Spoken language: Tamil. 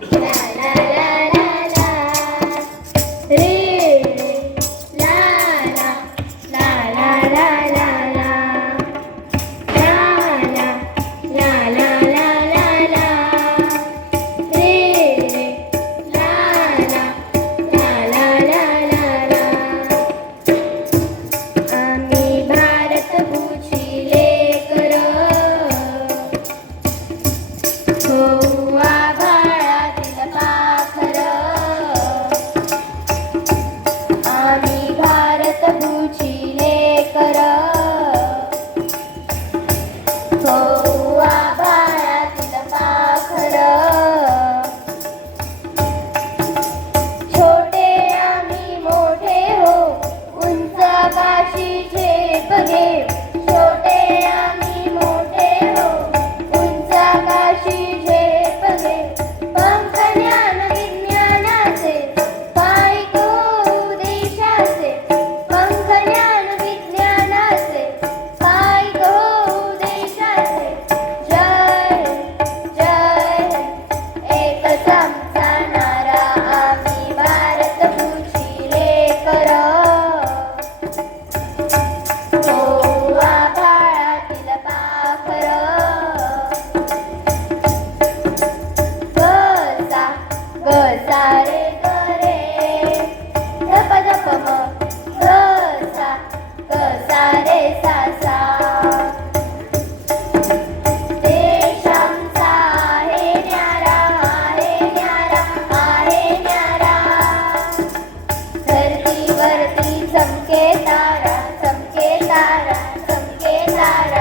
La la la la la. Re, la la. चमके तारा चमके तारा चमके तारा.